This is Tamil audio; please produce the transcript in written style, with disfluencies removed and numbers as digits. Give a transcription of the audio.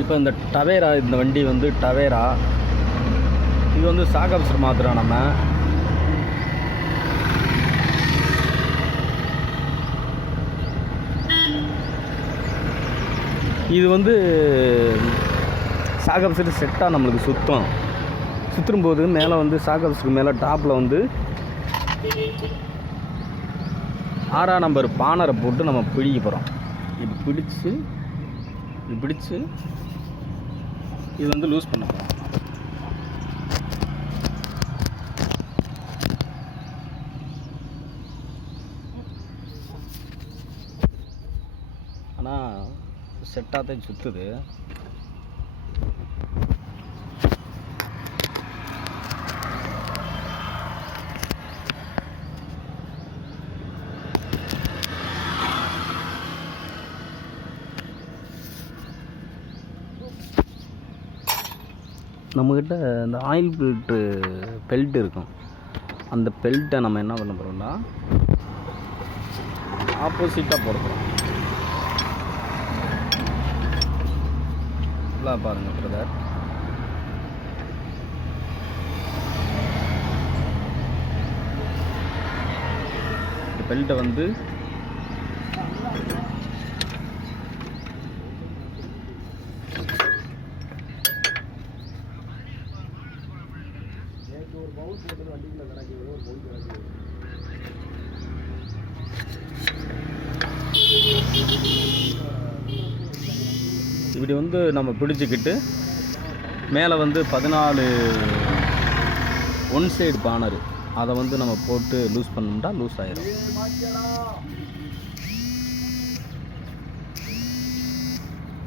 இப்போ இந்த டவேரா, இந்த வண்டி வந்து டவேரா. இது வந்து சாகப்சர் மாத்திரம் நம்ம. இது வந்து சாகப்சர் செட்டாக நம்மளுக்கு சுற்றும்போது மேலே வந்து சாகப்சருக்கு மேலே டாப்பில் வந்து 6ஆம் நம்பர் பானரை போட்டு நம்ம பிடிக்க போகிறோம். இப்போ பிடிச்சு இது வந்து லூஸ் பண்ண போகிறோம். ஆனால் செட்டாக தான் சுற்றுது. நம்மக்கிட்ட இந்த ஆயில் பெல்ட் இருக்கும். அந்த பெல்ட்டை நம்ம என்ன பண்ண போகிறோம்னா ஆப்போசிட்டாக போட போகிறோம். ஃபுல்லாக பாருங்கள் பிரதர். இந்த பெல்ட்டை வந்து இப்படி வந்து நம்ம பிடிச்சிக்கிட்டு மேலே வந்து 14 ஒன் சைடு பானர் அதை வந்து நம்ம போட்டு லூஸ் பண்ணோம்னா லூஸ் ஆயிடும்.